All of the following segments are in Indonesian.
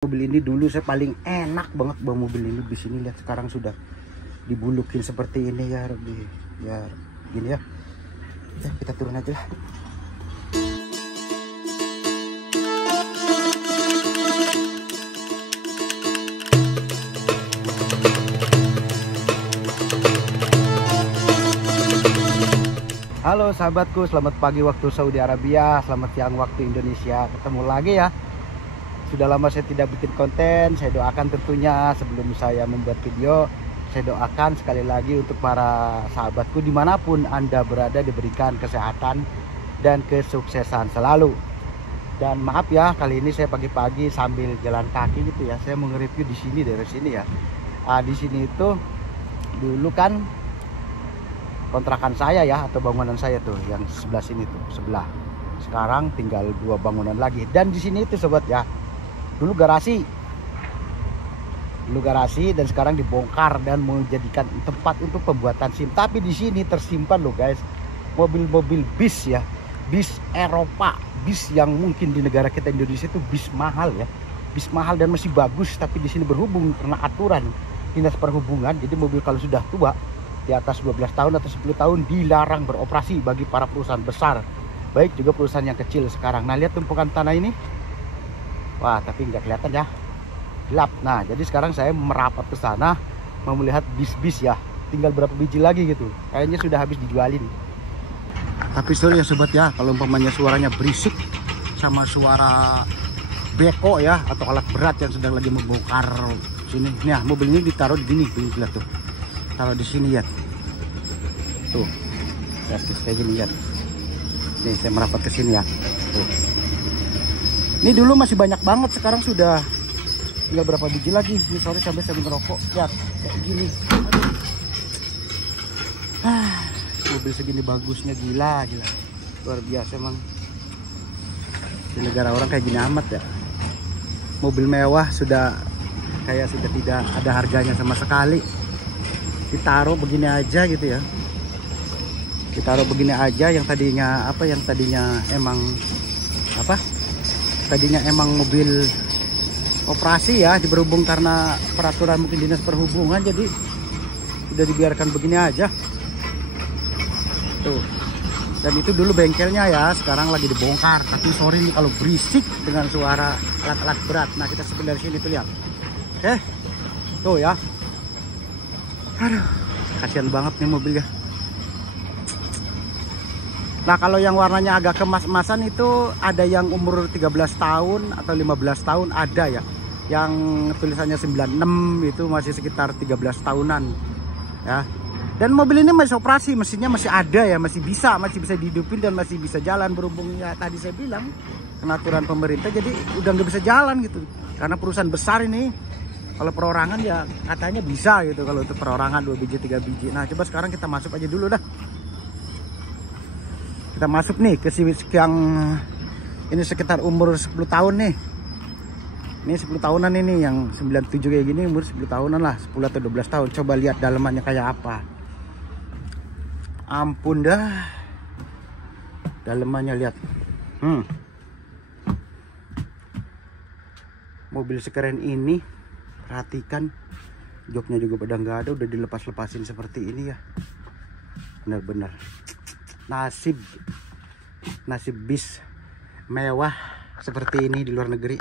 Mobil ini dulu saya paling enak banget bawa mobil ini. Di sini lihat sekarang sudah dibulukin seperti ini ya, ya gini ya. Ya kita turun aja lah. Halo sahabatku, selamat pagi waktu Saudi Arabia, selamat siang waktu Indonesia. Ketemu lagi ya. Sudah lama saya tidak bikin konten. Saya doakan tentunya sebelum saya membuat video, saya doakan sekali lagi untuk para sahabatku dimanapun Anda berada diberikan kesehatan dan kesuksesan selalu. Dan maaf ya, kali ini saya pagi-pagi sambil jalan kaki gitu ya. Saya mau nge-review di sini, dari sini ya. Di sini itu dulu kan kontrakan saya ya, atau bangunan saya tuh yang sebelah sini tuh, sebelah. Sekarang tinggal 2 bangunan lagi. Dan di sini itu sobat ya, dulu garasi dan sekarang dibongkar dan menjadikan tempat untuk pembuatan SIM. Tapi di sini tersimpan loh guys, mobil-mobil bis ya, bis Eropa, bis yang mungkin di negara kita Indonesia itu bis mahal ya, bis mahal dan masih bagus. Tapi di sini berhubung karena aturan dinas perhubungan, jadi mobil kalau sudah tua di atas 12 tahun atau 10 tahun dilarang beroperasi bagi para perusahaan besar, baik juga perusahaan yang kecil sekarang. Nah lihat tumpukan tanah ini, wah tapi nggak kelihatan ya, gelap. Nah jadi sekarang saya merapat ke sana mau melihat bis-bis ya, tinggal berapa biji lagi gitu, kayaknya sudah habis dijualin. Tapi sorry ya sobat ya, kalau umpamanya suaranya berisik sama suara beko ya, atau alat berat yang sedang lagi membongkar sini. Nah mobil ini ditaruh di sini, lihat tuh, taruh di sini ya, tuh lihat kayak gini ya. Nih saya merapat ke sini ya, tuh. Ini dulu masih banyak banget, sekarang sudah tinggal berapa biji lagi. Ini sorry sampai saya ngerokok. Lihat kayak gini. Mobil segini bagusnya, gila. Luar biasa emang. Di negara orang kayak gini amat ya. Mobil mewah sudah tidak ada harganya sama sekali. Ditaruh begini aja gitu ya. Ditaruh begini aja, yang tadinya emang mobil operasi ya, berhubung karena peraturan mungkin dinas perhubungan, jadi udah dibiarkan begini aja tuh. Dan itu dulu bengkelnya ya, sekarang lagi dibongkar. Tapi sorry nih kalau berisik dengan suara alat-alat berat. Nah kita sebelah sini tuh lihat, oke tuh ya. Aduh kasihan banget nih mobilnya. Nah kalau yang warnanya agak kemas-emasan itu ada yang umur 13 tahun atau 15 tahun ada ya. Yang tulisannya 96 itu masih sekitar 13 tahunan ya. Dan mobil ini masih operasi, mesinnya masih ada ya, masih bisa dihidupin dan masih bisa jalan. Berhubung ya tadi saya bilang kena aturan pemerintah, jadi udah nggak bisa jalan gitu. Karena perusahaan besar ini, kalau perorangan ya katanya bisa gitu. Kalau untuk perorangan 2 biji 3 biji. Nah coba sekarang kita masuk aja dulu dah. Kita masuk nih ke yang ini sekitar umur 10 tahun nih. Ini 10 tahunan ini, yang 97 kayak gini umur 10 tahunan lah, 10 atau 12 tahun. Coba lihat dalamannya kayak apa. Ampun dah. Dalamannya lihat. Mobil sekeren ini, perhatikan joknya juga pada nggak ada, udah dilepas-lepasin seperti ini ya. Benar-benar nasib bis mewah seperti ini di luar negeri.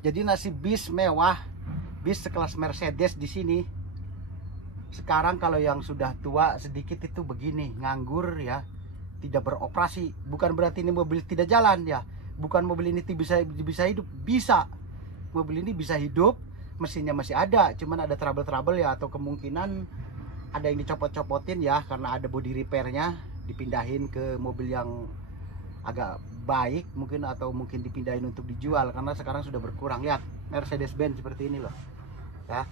Jadi nasib bis mewah, bis sekelas Mercedes di sini sekarang kalau yang sudah tua sedikit itu begini, nganggur ya, tidak beroperasi. Bukan berarti ini mobil tidak jalan ya, bukan mobil ini bisa hidup, bisa. Mobil ini bisa hidup, mesinnya masih ada, cuman ada trouble ya, atau kemungkinan ada yang dicopot-copotin ya, karena ada body repairnya, dipindahin ke mobil yang agak baik mungkin, atau mungkin dipindahin untuk dijual karena sekarang sudah berkurang. Lihat Mercedes-Benz seperti ini loh ya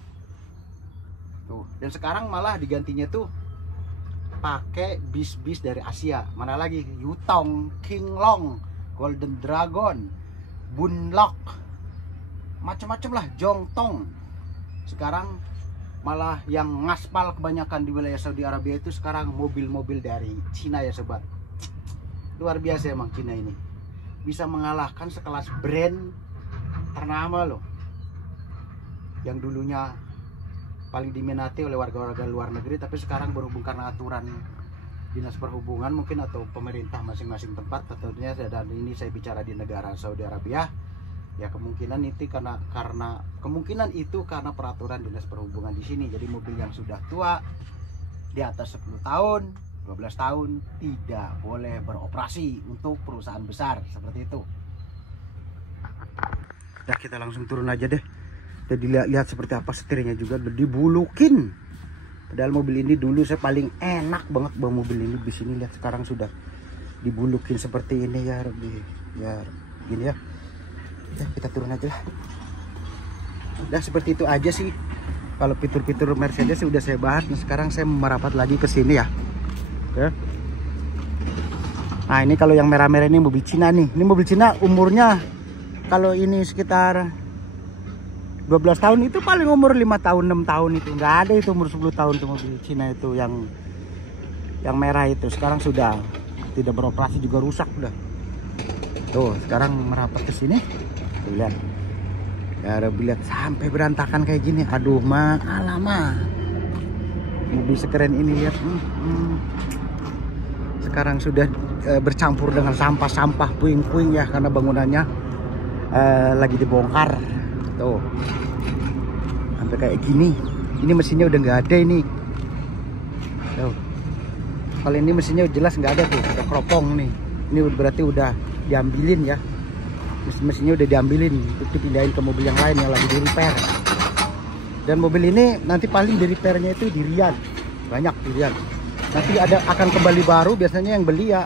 tuh. Dan sekarang malah digantinya tuh pakai bis-bis dari Asia. Mana lagi, Yutong, Kinglong, Golden Dragon, Bunlock, macam-macam lah, Jongtong. Sekarang malah yang ngaspal kebanyakan di wilayah Saudi Arabia itu sekarang mobil-mobil dari Cina ya sobat. Luar biasa emang Cina ini, bisa mengalahkan sekelas brand ternama loh. yang dulunya paling diminati oleh warga-warga luar negeri, tapi sekarang berhubung karena aturan dinas perhubungan mungkin atau pemerintah masing-masing tempat, tentunya, dan ini saya bicara di negara Saudi Arabia, ya kemungkinan itu karena kemungkinan itu karena peraturan dinas perhubungan di sini. Jadi mobil yang sudah tua di atas 10 tahun 12 tahun tidak boleh beroperasi untuk perusahaan besar seperti itu. Ya kita langsung turun aja deh. Jadi lihat seperti apa setirnya juga dibulukin. Padahal mobil ini dulu saya paling enak banget bawa mobil ini. Di sini lihat sekarang sudah dibulukin seperti ini ya, ya gini ya. Ya kita turun aja lah. Udah seperti itu aja sih. Kalau fitur-fitur Mercedes sudah saya bahas. Nah, sekarang saya merapat lagi ke sini ya. Oke. Nah ini kalau yang merah-merah ini mobil Cina nih. Ini mobil Cina umurnya kalau ini sekitar 12 tahun, itu paling umur 5 tahun 6 tahun itu. Nggak ada itu umur 10 tahun tuh mobil Cina itu yang merah itu. Sekarang sudah tidak beroperasi, juga rusak udah. Tuh sekarang merapat ke sini. Tuh, lihat. Ya lihat sampai berantakan kayak gini. Aduh alamak. Mobil sekeren ini lihat. Sekarang sudah bercampur dengan sampah-sampah, puing-puing ya, karena bangunannya lagi dibongkar. Tuh sampai kayak gini. Ini mesinnya udah nggak ada ini. Tuh kalau ini mesinnya jelas nggak ada tuh, udah keropong nih. Ini berarti udah diambilin ya, mesinnya udah diambilin untuk dipindahin ke mobil yang lain yang lagi di repair. Dan mobil ini nanti paling di repairnya itu di Riyadh, banyak di Riyadh. Nanti akan kembali baru, biasanya yang beli ya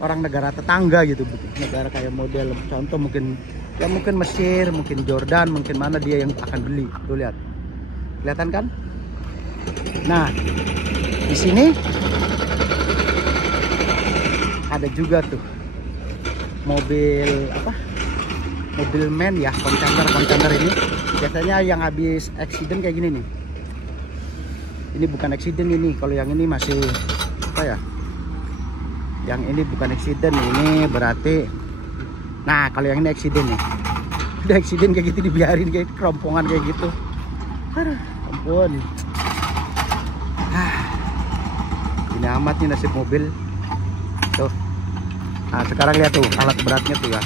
orang negara tetangga gitu, negara kayak model contoh mungkin ya, mungkin Mesir, mungkin Jordan, mungkin mana dia yang akan beli. Tuh lihat, kelihatan kan? Nah di sini ada juga tuh mobil apa, mobil man ya, kontainer ini. Biasanya yang habis accident kayak gini nih. Ini bukan accident ini, kalau yang ini masih apa ya, yang ini bukan accident, ini berarti. Nah kalau yang ini accident nih, udah accident kayak gitu dibiarin kayak kerompongan kayak gitu. Aduh ampun. Ini amat nih nasib mobil tuh. Nah sekarang lihat tuh alat beratnya tuh ya,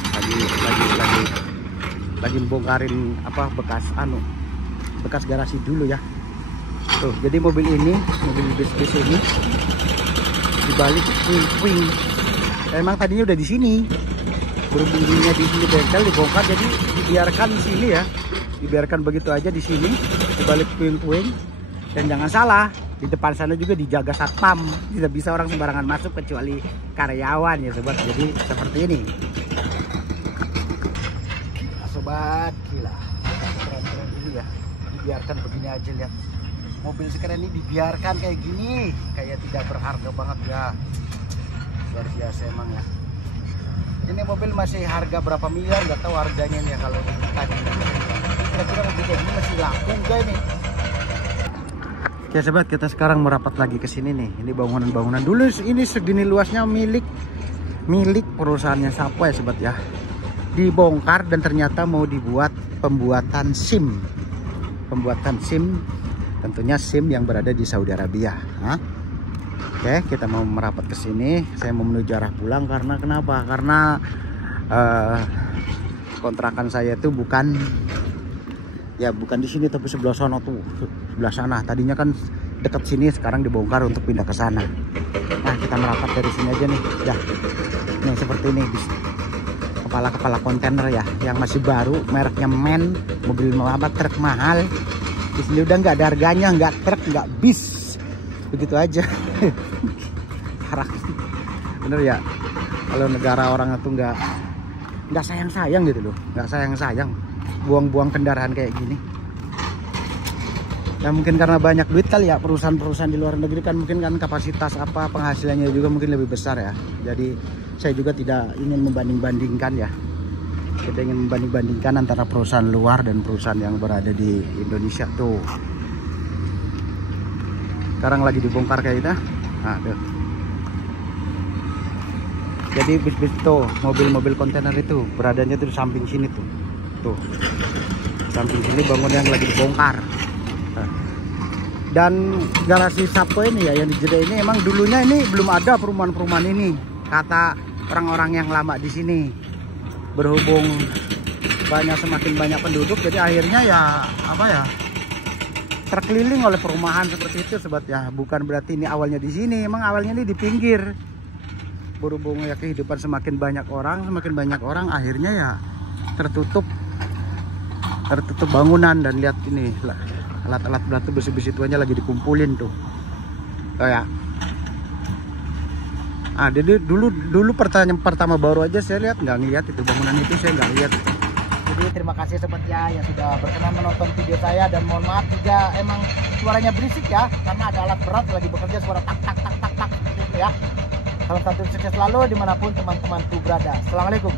lagi bongkarin apa, bekas garasi dulu ya. Tuh jadi mobil ini, mobil bis ini dibalik puing-puing. Emang tadinya udah di sini, berhubungnya di sini bengkel dibongkar, jadi dibiarkan di sini ya, dibiarkan begitu aja di sini, dibalik puing-puing. Dan jangan salah, di depan sana juga dijaga satpam, tidak bisa orang sembarangan masuk kecuali karyawan ya sobat. Jadi seperti ini nah, sobat, gila keren-keren ini ya, dibiarkan begini aja. Lihat mobil sekeren ini dibiarkan kayak gini, kayak tidak berharga banget ya, luar biasa emang ya. Ini mobil masih harga berapa miliar nggak tahu harganya nih ya, kalau tadi kira-kira mobil kayak gini masih laku enggak ini. Oke sobat, kita sekarang merapat lagi ke sini nih. Ini bangunan-bangunan dulu ini segini luasnya milik perusahaannya siapa ya sobat ya. Dibongkar dan ternyata mau dibuat pembuatan SIM. Pembuatan SIM, tentunya SIM yang berada di Saudi Arabia. Oke, kita mau merapat ke sini. Saya mau menuju arah pulang karena kenapa? Karena kontrakan saya itu bukan di sini tapi sebelah sana tuh, sebelah sana. Tadinya kan dekat sini, sekarang dibongkar untuk pindah ke sana. Nah, kita merapat dari sini aja nih. Ya. Nih seperti ini kepala kontainer ya, yang masih baru, mereknya MAN, mobil truk mahal. Di sini udah nggak ada harganya, nggak truk, nggak bis. Begitu aja. Parah. Bener ya. Kalau negara orang itu nggak sayang-sayang gitu loh, nggak sayang-sayang. Buang-buang kendaraan kayak gini. Ya mungkin karena banyak duit kali ya, perusahaan-perusahaan di luar negeri kan mungkin kan kapasitas apa penghasilannya juga mungkin lebih besar ya. Jadi saya juga tidak ingin membanding-bandingkan ya. Kita ingin membanding-bandingkan antara perusahaan luar dan perusahaan yang berada di Indonesia tuh. Sekarang lagi dibongkar kayak gitu. Nah, tuh. Jadi bis-bis tuh, mobil-mobil kontainer itu beradanya tuh di samping sini tuh. Tuh. samping sini bangunan yang lagi dibongkar. Dan garasi Sapko ini ya yang di Jeddah ini emang dulunya ini belum ada perumahan-perumahan ini, kata orang-orang yang lama di sini. Berhubung semakin banyak penduduk, jadi akhirnya ya apa ya, terkeliling oleh perumahan seperti itu sobat ya. Bukan berarti ini awalnya di sini, emang awalnya ini di pinggir. Berhubung ya kehidupan semakin banyak orang, akhirnya ya tertutup bangunan. Dan lihat ini alat-alat batu besi-besi itu aja lagi dikumpulin tuh. Oh ya. Jadi dulu pertama baru aja saya lihat, nggak ngeliat itu bangunan itu, saya nggak lihat. Jadi terima kasih sobat ya yang sudah berkenan menonton video saya, dan mohon maaf jika emang suaranya berisik ya, karena ada alat berat lagi bekerja, suara tak tak tak tak tak gitu ya. Salam satu sukses selalu dimanapun teman-temanku berada. Assalamualaikum.